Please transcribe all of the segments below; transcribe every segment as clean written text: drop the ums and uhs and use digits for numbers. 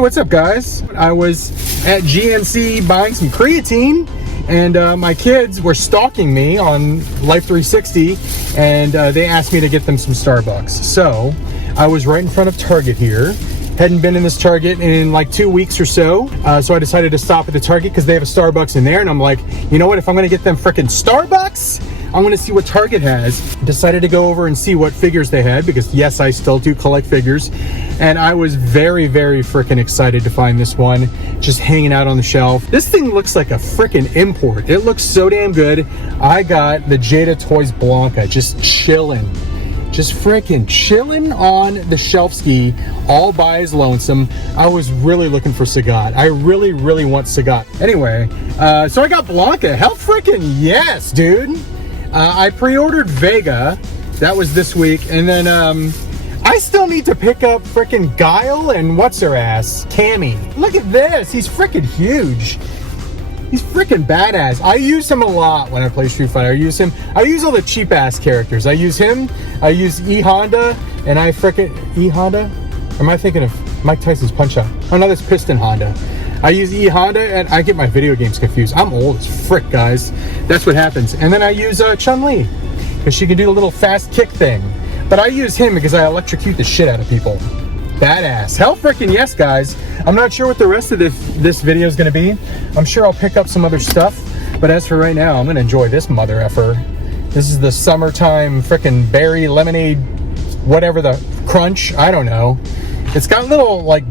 what's up guys? I was at GNC buying some creatine, and my kids were stalking me on Life 360, and they asked me to get them some Starbucks. So I was right in front of Target here. Hadn't been in this Target in like 2 weeks or so. So I decided to stop at the Target because they have a Starbucks in there. And I'm like, you know what? If I'm going to get them frickin' Starbucks, I'm going to see what Target has. Decided to go over and see what figures they had because yes, I still do collect figures. And I was very, very frickin' excited to find this one just hanging out on the shelf. This thing looks like a frickin' import. It looks so damn good. I got the Jada Toys Blanca just chilling. Just freaking chilling on the shelf ski all by his lonesome. I was really looking for Sagat. I really, really want Sagat. Anyway, so I got Blanca. Hell freaking yes, dude. I pre-ordered Vega. That was this week. And then I still need to pick up freaking Guile and what's her ass? Cammy. Look at this. He's freaking huge. He's freaking badass. I use him a lot when I play Street Fighter. I use all the cheap ass characters. I use him, I use E Honda, and I freaking E Honda? Or am I thinking of Mike Tyson's Punch Out? Oh no, that's Piston Honda. I use E Honda and I get my video games confused. I'm old as frick, guys. That's what happens. And then I use Chun-Li, because she can do the little fast kick thing. But I use him because I electrocute the shit out of people. Badass. Hell freaking yes, guys. I'm not sure what the rest of this video is going to be. I'm sure I'll pick up some other stuff. But as for right now, I'm going to enjoy this mother effer. This is the summertime freaking berry lemonade, whatever the crunch. I don't know. It's got little, like,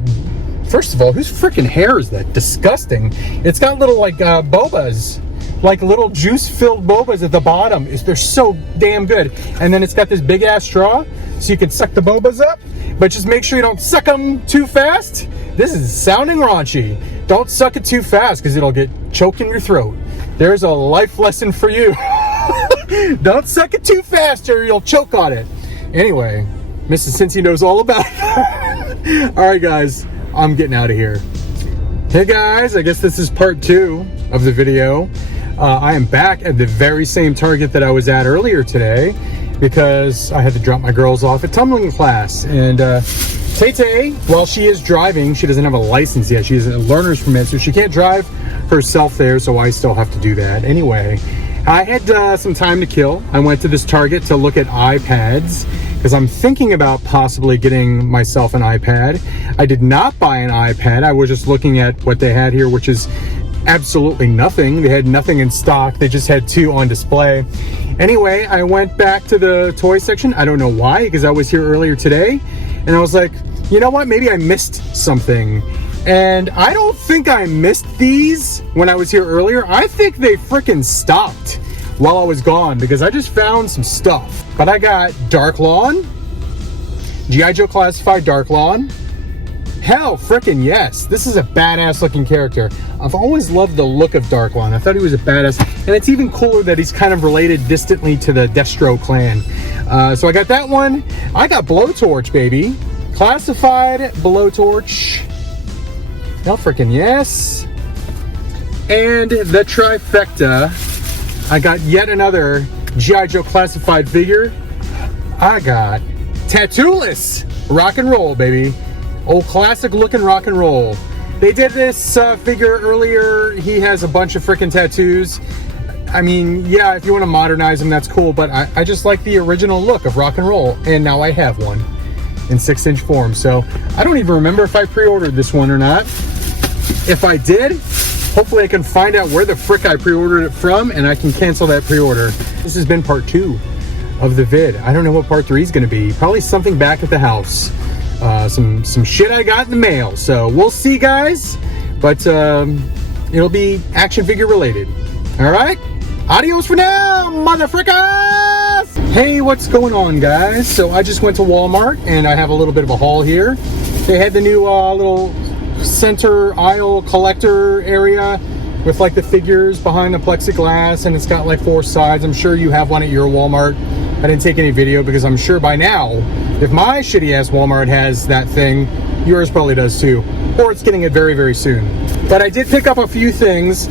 first of all, whose freaking hair is that? Disgusting. It's got little, like, bobas. Like little juice-filled bobas at the bottom. They're so damn good. And then it's got this big-ass straw, so you can suck the bobas up. But just make sure you don't suck them too fast. This is sounding raunchy. Don't suck it too fast because it'll get choked in your throat. There's a life lesson for you. Don't suck it too fast or you'll choke on it. Anyway, Mrs. Cincy knows all about it. All right, guys, I'm getting out of here. Hey, guys, I guess this is part 2 of the video. I am back at the very same Target that I was at earlier today, because I had to drop my girls off at tumbling class. And Tay-Tay, while she is driving, she doesn't have a license yet. She has a learner's permit, so she can't drive herself there, so I still have to do that. Anyway, I had some time to kill. I went to this Target to look at iPads, because I'm thinking about possibly getting myself an iPad. I did not buy an iPad. I was just looking at what they had here, which is absolutely nothing. They had nothing in stock. They just had 2 on display. Anyway, I went back to the toy section. I don't know why, because I was here earlier today, and I was like, you know what? Maybe I missed something. And I don't think I missed these when I was here earlier. I think they freaking stopped while I was gone, because I just found some stuff. But I got Dark Lawn, G.I. Joe Classified Dark Lawn. Hell frickin' yes, this is a badass looking character. I've always loved the look of Dark Lawn. I thought he was a badass, and it's even cooler that he's kind of related distantly to the Destro clan. So I got that one. I got Blowtorch, baby. Classified Blowtorch. Hell frickin' yes. And the trifecta, I got yet another G.I. Joe Classified figure. I got Tattooless Rock and Roll, baby. Old classic looking Rock and Roll. They did this figure earlier. He has a bunch of freaking tattoos. I mean, yeah, if you want to modernize him, that's cool, but I just like the original look of Rock and Roll, and now I have one in 6-inch form. So I don't even remember if I pre-ordered this one or not. If I did, hopefully I can find out where the frick I pre-ordered it from, and I can cancel that pre-order. This has been part 2 of the vid. I don't know what part 3 is going to be. Probably something back at the house. Some shit I got in the mail. So we'll see, guys. But it'll be action figure related. All right? Adios for now, motherfrickers! Hey, what's going on, guys? So I just went to Walmart, and I have a little bit of a haul here. They had the new little center aisle collector area with like the figures behind the plexiglass, and it's got like 4 sides. I'm sure you have one at your Walmart. I didn't take any video because I'm sure by now, if my shitty ass Walmart has that thing, yours probably does too. Or it's getting it very, very soon. But I did pick up a few things.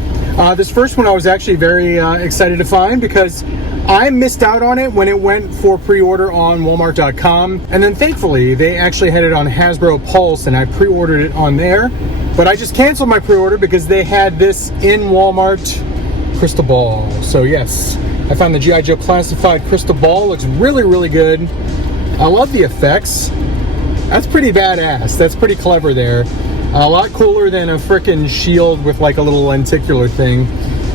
This first one I was actually very excited to find because I missed out on it when it went for pre-order on Walmart.com, and then thankfully they actually had it on Hasbro Pulse and I pre-ordered it on there, but I just canceled my pre-order because they had this in Walmart crystal ball. So yes, I found the G.I. Joe Classified crystal ball. Looks really, really good. I love the effects. That's pretty badass. That's pretty clever there. A lot cooler than a frickin' shield with like a little lenticular thing.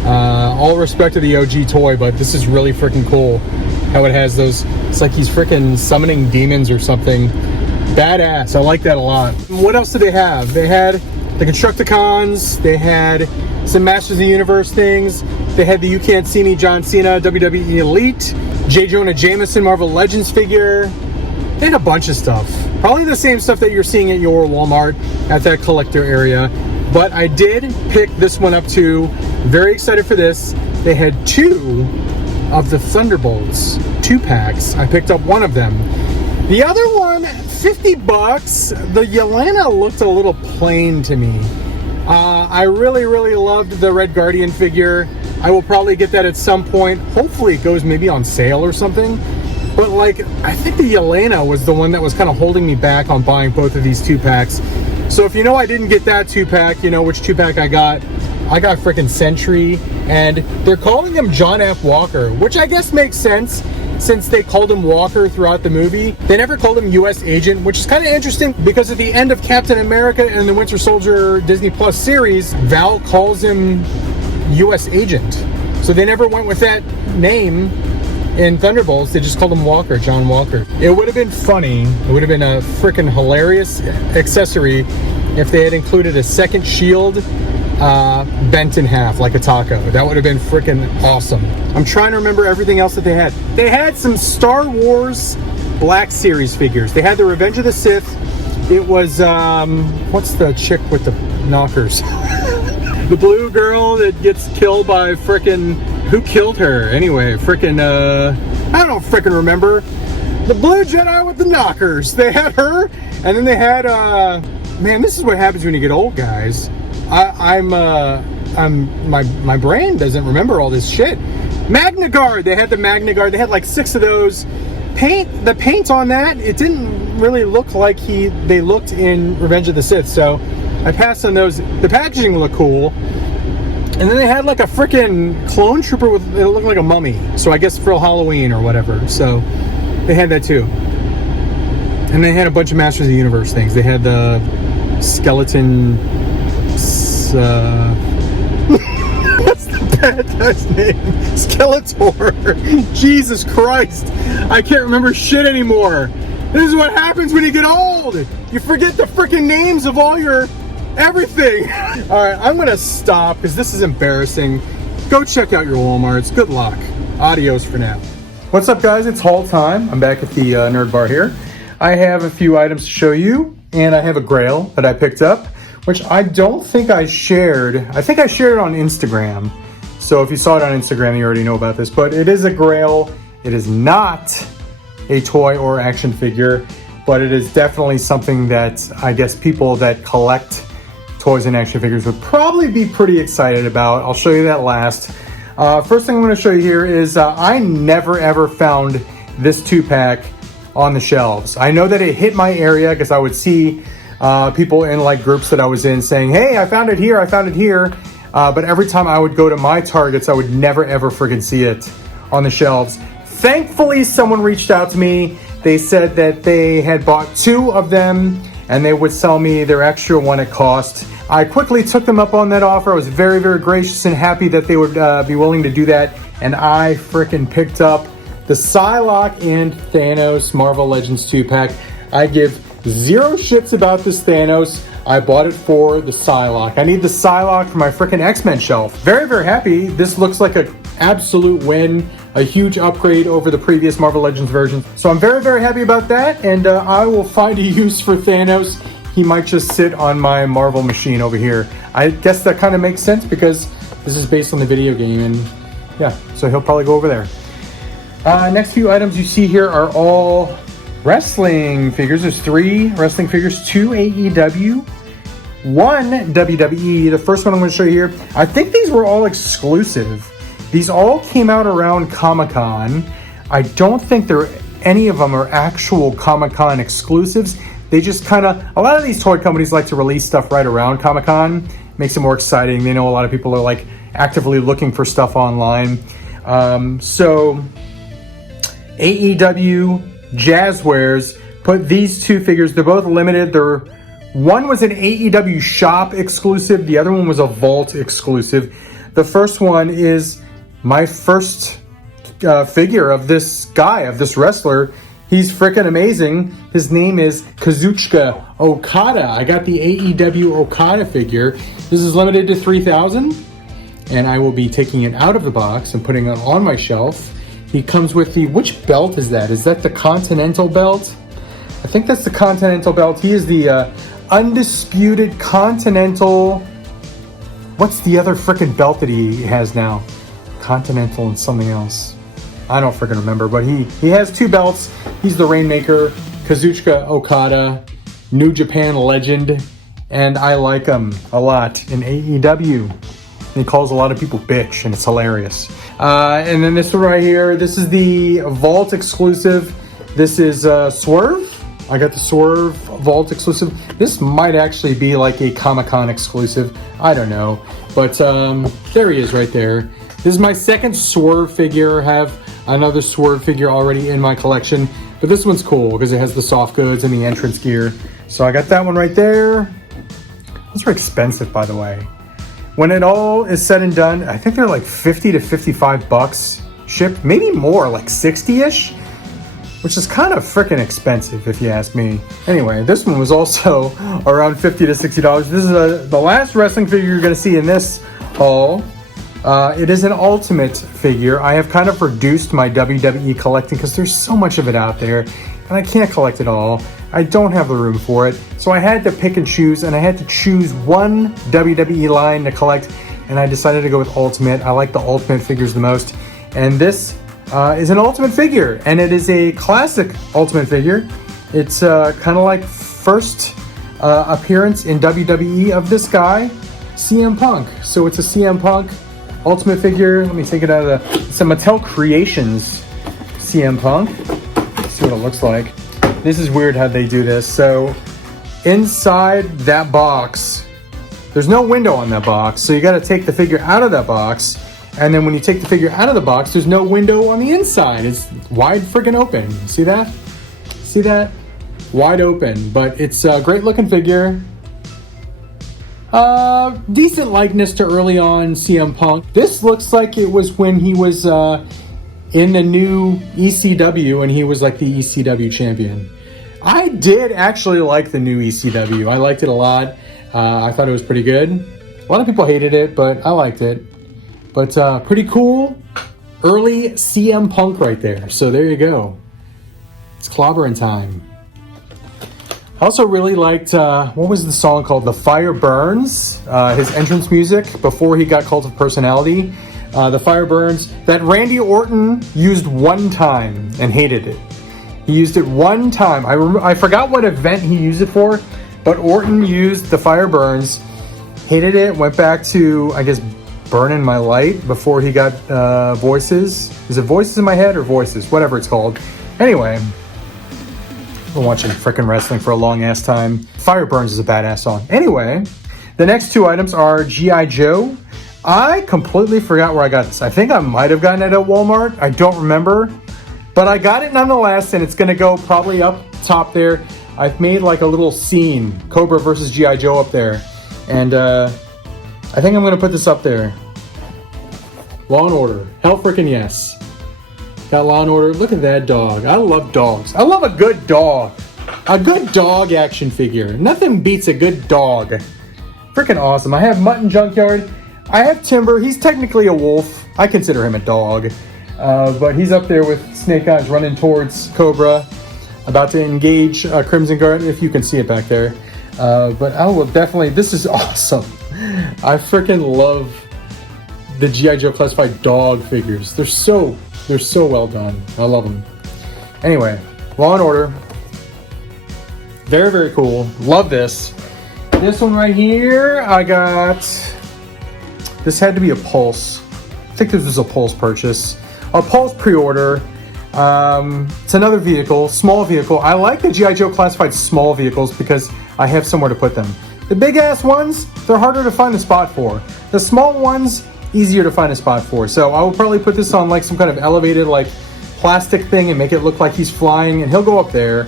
All respect to the OG toy, but this is really frickin' cool how it has those, it's like he's frickin' summoning demons or something. Badass. I like that a lot. What else did they have? They had the Constructicons, they had some Masters of the Universe things, they had the You Can't See Me John Cena WWE Elite, J. Jonah Jameson Marvel Legends figure. They had a bunch of stuff. Probably the same stuff that you're seeing at your Walmart at that collector area. But I did pick this one up too. Very excited for this. They had 2 of the Thunderbolts 2-packs. I picked up one of them. The other one, 50 bucks. The Yelena looked a little plain to me. I really, really loved the Red Guardian figure. I will probably get that at some point. Hopefully it goes maybe on sale or something. But like, I think the Yelena was the one that was kind of holding me back on buying both of these 2-packs. So if you know I didn't get that 2-pack, you know which 2-pack I got. I got frickin' Sentry, and they're calling him John F. Walker, which I guess makes sense since they called him Walker throughout the movie. They never called him U.S. Agent, which is kind of interesting because at the end of Captain America and the Winter Soldier Disney Plus series, Val calls him U.S. Agent. So they never went with that name in Thunderbolts. They just called him Walker, John Walker. It would have been funny, it would have been a freaking hilarious accessory if they had included a second shield bent in half like a taco. That would have been freaking awesome. I'm trying to remember everything else that they had. They had some Star Wars Black Series figures. They had the Revenge of the Sith. It was, what's the chick with the knockers? The blue girl that gets killed by frickin', who killed her? Anyway, frickin', I don't frickin' remember. The blue Jedi with the knockers. They had her, and then they had, man, this is what happens when you get old, guys. My brain doesn't remember all this shit. Magna Guard. They had the Magna Guard. They had like 6 of those. The paint on that, it didn't really look like they looked in Revenge of the Sith, so I passed on those. The packaging looked cool. And then they had like a freaking clone trooper with, it looked like a mummy. So I guess for Halloween or whatever. So they had that too. And they had a bunch of Masters of the Universe things. They had the skeleton, what's the bad guy's name? Skeletor. Jesus Christ. I can't remember shit anymore. This is what happens when you get old. You forget the freaking names of all your everything. All right, I'm gonna stop because this is embarrassing. Go check out your Walmarts. Good luck. Adios for now. What's up, guys? It's haul time. I'm back at the Nerd Bar here. I have a few items to show you, and I have a Grail that I picked up, which I don't think I shared. I think I shared it on Instagram. So if you saw it on Instagram, you already know about this, but it is a Grail. It is not a toy or action figure, but it is definitely something that I guess people that collect toys and action figures would probably be pretty excited about. I'll show you that last. First thing I'm going to show you here is I never ever found this 2-pack on the shelves. I know that it hit my area because I would see people in like groups that I was in saying, hey, I found it here, I found it here. But every time I would go to my Targets, I would never ever friggin' see it on the shelves. Thankfully, someone reached out to me. They said that they had bought 2 of them and they would sell me their extra one at cost. I quickly took them up on that offer. I was very, very gracious and happy that they would be willing to do that. And I frickin' picked up the Psylocke and Thanos Marvel Legends 2-pack. I give 0 shits about this Thanos. I bought it for the Psylocke. I need the Psylocke for my frickin' X-Men shelf. Very, very happy. This looks like an absolute win. A huge upgrade over the previous Marvel Legends version. So I'm very, very happy about that. And I will find a use for Thanos. He might just sit on my Marvel machine over here. I guess that kind of makes sense because this is based on the video game, and yeah, so he'll probably go over there. Next few items you see here are all wrestling figures. There's 3 wrestling figures, 2 AEW one WWE. The first one I'm going to show you here. I think these were all exclusive. These all came out around Comic-Con. I don't think any of them are actual Comic-Con exclusives. They just kind of, a lot of these toy companies like to release stuff right around Comic-Con. Makes it more exciting. They know a lot of people are like actively looking for stuff online. So AEW Jazzwares put these two figures. They're both limited. One was an AEW shop exclusive. The other one was a Vault exclusive. The first one is my first figure of this guy, of this wrestler. He's freaking amazing. His name is Kazuchika Okada. I got the AEW Okada figure. This is limited to 3,000, and I will be taking it out of the box and putting it on my shelf. He comes with which belt is that? Is that the Continental belt? I think that's the Continental belt. He is the undisputed Continental. What's the other freaking belt that he has now? Continental and something else. I don't freaking remember, but he has two belts. He's the Rainmaker, Kazuchika Okada, New Japan legend, and I like him a lot in AEW. And he calls a lot of people bitch, and it's hilarious. And then this one right here, this is the Vault exclusive. This is Swerve. I got the Swerve Vault exclusive. This might actually be like a Comic-Con exclusive. I don't know. But there he is right there. This is my second Swerve figure. I have another Swerve figure already in my collection. But this one's cool because it has the soft goods and the entrance gear. So I got that one right there. Those are expensive, by the way. When it all is said and done, I think they're like 50 to 55 bucks shipped. Maybe more, like 60-ish. Which is kind of freaking expensive, if you ask me. Anyway, this one was also around $50 to $60. This is the last wrestling figure you're going to see in this haul. It is an Ultimate figure. I have kind of reduced my WWE collecting because there's so much of it out there, and I can't collect it all. I don't have the room for it, so I had to pick and choose, and I had to choose one WWE line to collect, and I decided to go with Ultimate. I like the Ultimate figures the most, and this is an Ultimate figure, and it is a classic Ultimate figure. It's kind of like first appearance in WWE of this guy, CM Punk. So it's a CM Punk Ultimate figure. Let me take it out of it's a Mattel Creations CM Punk. Let's see what it looks like. This is weird how they do this. So inside that box, there's no window on that box, so you got to take the figure out of that box. And then when you take the figure out of the box, there's no window on the inside. It's wide freaking open. See that? See that? Wide open. But it's a great looking figure. Decent likeness to early on CM Punk. This looks like it was when he was in the new ECW and he was like the ECW champion. I did actually like the new ECW. I liked it a lot. I thought it was pretty good. A lot of people hated it, but I liked it. But pretty cool early CM Punk right there. So there you go. It's clobbering time. I also really liked, what was the song called? The Fire Burns, his entrance music before he got Cult of Personality. The Fire Burns that Randy Orton used one time and hated it. He used it one time. I forgot what event he used it for, but Orton used the Fire Burns, hated it, went back to, I guess, Burning My Light before he got Voices. Is it Voices in My Head or Voices? Whatever it's called. Anyway, I've been watching frickin' wrestling for a long ass time. Fire Burns is a badass song. Anyway, the next two items are G.I. Joe. I completely forgot where I got this. I think I might have gotten it at Walmart. I don't remember. But I got it nonetheless, and it's going to go probably up top there. I've made like a little scene, Cobra versus G.I. Joe up there. And I think I'm going to put this up there. Law and Order. Hell frickin' yes. Got Law and Order. Look at that dog. I love dogs. I love a good dog. A good dog action figure. Nothing beats a good dog. Freaking awesome. I have Mutton Junkyard. I have Timber. He's technically a wolf. I consider him a dog. But he's up there with Snake Eyes running towards Cobra. About to engage Crimson Guard, if you can see it back there. But I will definitely... This is awesome. I freaking love the G.I. Joe Classified dog figures. They're so well done. I love them. Anyway, Law and Order. Very, very cool. Love this. This one right here, I got, this had to be a Pulse. I think this was a Pulse purchase. A Pulse pre-order. It's another vehicle, small vehicle. I like the G.I. Joe classified small vehicles because I have somewhere to put them. The big ass ones, they're harder to find a spot for. The small ones, easier to find a spot for. So I will probably put this on like some kind of elevated like plastic thing and make it look like he's flying, and he'll go up there.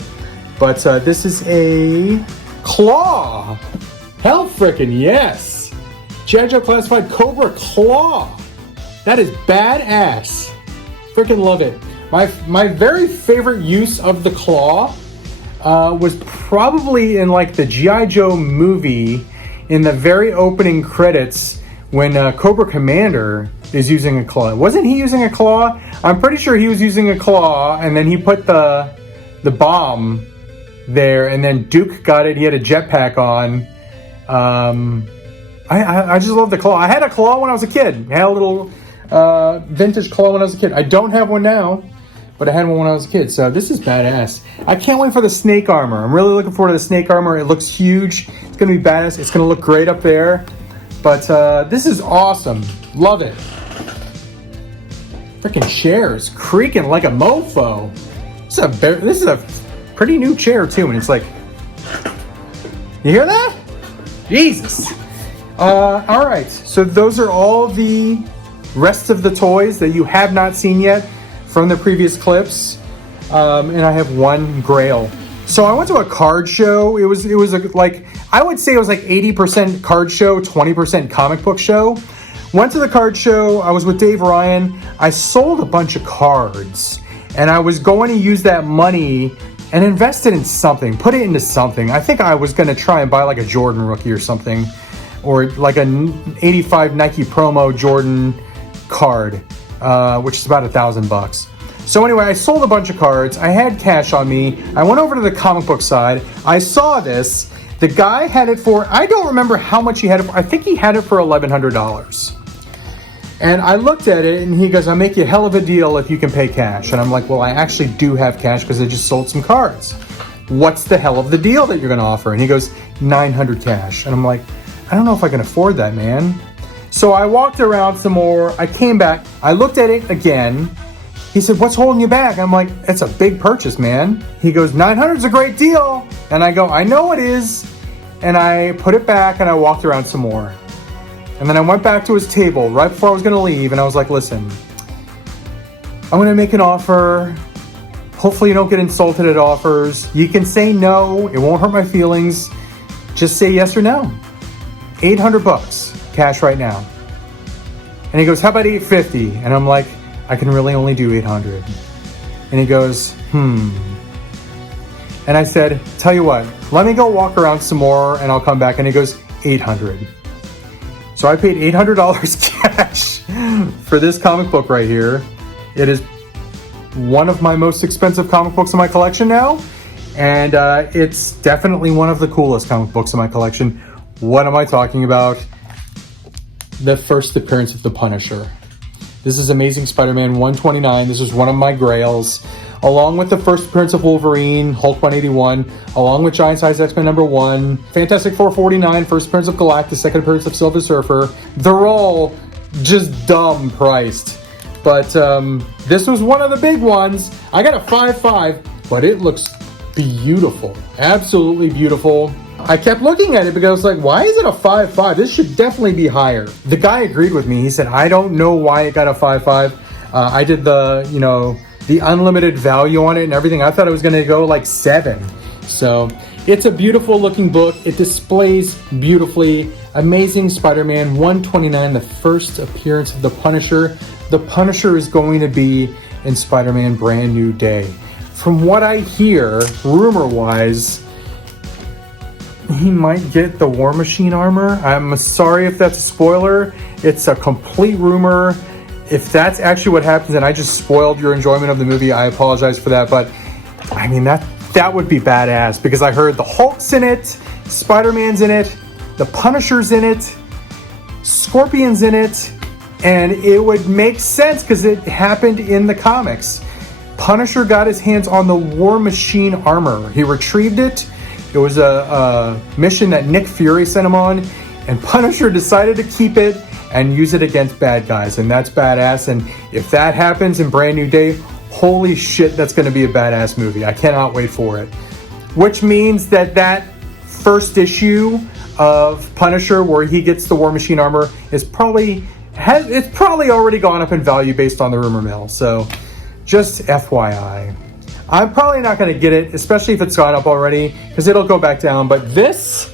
But this is a Claw. Hell frickin' yes. G.I. Joe classified Cobra Claw. That is badass. Frickin' love it. My very favorite use of the Claw was probably in like the G.I. Joe movie, in the very opening credits when Cobra Commander is using a claw. Wasn't he using a claw? I'm pretty sure he was using a claw, and then he put the bomb there, and then Duke got it. He had a jetpack on. I just love the claw. I had a claw when I was a kid. I had a little vintage claw when I was a kid. I don't have one now, but I had one when I was a kid. So this is badass. I can't wait for the snake armor. I'm really looking forward to the snake armor. It looks huge. It's going to be badass. It's going to look great up there. But this is awesome. Love it. Freaking chairs creaking like a mofo. This is a pretty new chair too, and it's like, you hear that? Jesus. All right. So those are all the rest of the toys that you have not seen yet from the previous clips, and I have one Grail. So I went to a card show. It was like, I would say it was like 80% card show, 20% comic book show. Went to the card show. I was with Dave Ryan. I sold a bunch of cards, and I was going to use that money and invest it in something, put it into something. I think I was going to try and buy like a Jordan rookie or something, or like an 85 Nike promo Jordan card, which is about $1,000. So anyway, I sold a bunch of cards. I had cash on me. I went over to the comic book side. I saw this. The guy had it for, I don't remember how much he had it for. I think he had it for $1,100. And I looked at it, and he goes, I'll make you a hell of a deal if you can pay cash. And I'm like, well, I actually do have cash because I just sold some cards. What's the hell of the deal that you're going to offer? And he goes, $900 cash. And I'm like, I don't know if I can afford that, man. So I walked around some more. I came back. I looked at it again. He said, what's holding you back? I'm like, it's a big purchase, man. He goes, $900 is a great deal. And I go, I know it is. And I put it back, and I walked around some more. And then I went back to his table right before I was going to leave, and I was like, listen, I'm going to make an offer. Hopefully you don't get insulted at offers. You can say no. It won't hurt my feelings. Just say yes or no. $800 cash right now. And he goes, how about $850? And I'm like, I can really only do $800. And he goes, And I said, tell you what, let me go walk around some more and I'll come back. And he goes, $800. So I paid $800 cash for this comic book right here. It is one of my most expensive comic books in my collection now. And it's definitely one of the coolest comic books in my collection. What am I talking about? The first appearance of the Punisher. This is Amazing Spider-Man 129. This is one of my grails. Along with the first appearance of Wolverine, Hulk 181, along with Giant Size X-Men #1, Fantastic Four 49, first appearance of Galactus, second appearance of Silver Surfer. They're all just dumb priced. But this was one of the big ones. I got a 5.5, but it looks beautiful. Absolutely beautiful. I kept looking at it because I was like, why is it a 5.5? This should definitely be higher. The guy agreed with me. He said, I don't know why it got a 5.5. I did the unlimited value on it and everything. I thought it was going to go like 7. So it's a beautiful looking book. It displays beautifully. Amazing Spider-Man 129, the first appearance of the Punisher. The Punisher is going to be in Spider-Man Brand New Day. From what I hear, rumor-wise, he might get the War Machine armor. I'm sorry if that's a spoiler. It's a complete rumor. If that's actually what happens and I just spoiled your enjoyment of the movie, I apologize for that. But I mean, that would be badass because I heard the Hulk's in it, Spider-Man's in it, the Punisher's in it, Scorpion's in it, and it would make sense because it happened in the comics. Punisher got his hands on the War Machine armor. He retrieved it It was a mission that Nick Fury sent him on, and Punisher decided to keep it and use it against bad guys, and that's badass. And if that happens in Brand New Day, holy shit, that's going to be a badass movie. I cannot wait for it. Which means that first issue of Punisher, where he gets the War Machine armor, it's probably already gone up in value based on the rumor mill. So just FYI. I'm probably not going to get it, especially if it's gone up already, because it'll go back down. But this,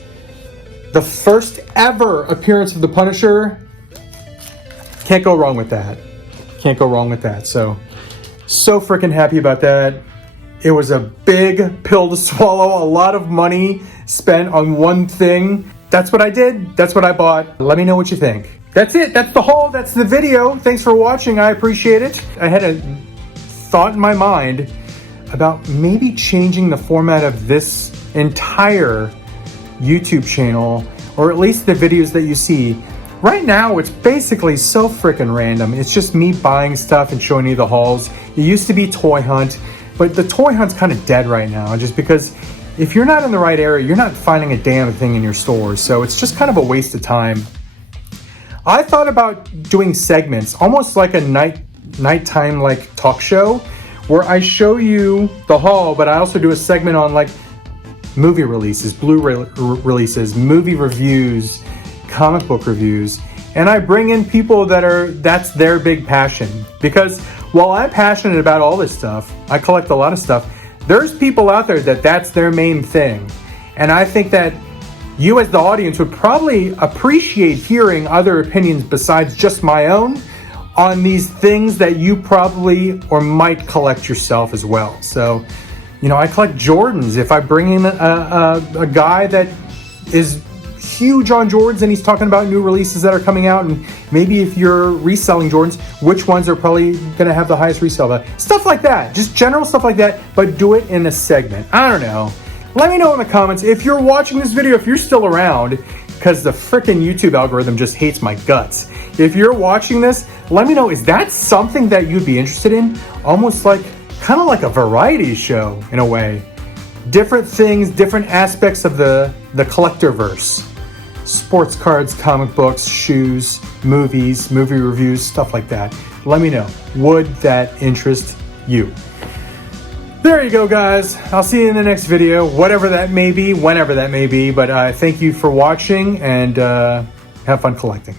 the first ever appearance of the Punisher, can't go wrong with that. Can't go wrong with that. So freaking happy about that. It was a big pill to swallow. A lot of money spent on one thing. That's what I did. That's what I bought. Let me know what you think. That's it. That's the haul. That's the video. Thanks for watching. I appreciate it. I had a thought in my mind about maybe changing the format of this entire YouTube channel, or at least the videos that you see. Right now, it's basically so freaking random. It's just me buying stuff and showing you the hauls. It used to be Toy Hunt, but the Toy Hunt's kind of dead right now, just because if you're not in the right area, you're not finding a damn thing in your stores. So it's just kind of a waste of time. I thought about doing segments, almost like a nighttime like talk show, where I show you the haul, but I also do a segment on like movie releases, Blu-ray releases, movie reviews, comic book reviews, and I bring in people that's their big passion. Because while I'm passionate about all this stuff, I collect a lot of stuff, there's people out there that's their main thing. And I think that you as the audience would probably appreciate hearing other opinions besides just my own on these things that you probably or might collect yourself as well. So, you know, I collect Jordans. If I bring in a guy that is huge on Jordans and he's talking about new releases that are coming out, and maybe if you're reselling Jordans, which ones are probably going to have the highest resale value. Stuff like that. Just general stuff like that, but do it in a segment. I don't know. Let me know in the comments if you're watching this video, if you're still around, because the freaking YouTube algorithm just hates my guts. If you're watching this, let me know, is that something that you'd be interested in? Almost like, kind of like a variety show in a way. Different things, different aspects of the collector-verse. Sports cards, comic books, shoes, movies, movie reviews, stuff like that. Let me know. Would that interest you? There you go, guys. I'll see you in the next video, whatever that may be, whenever that may be. But thank you for watching, and have fun collecting.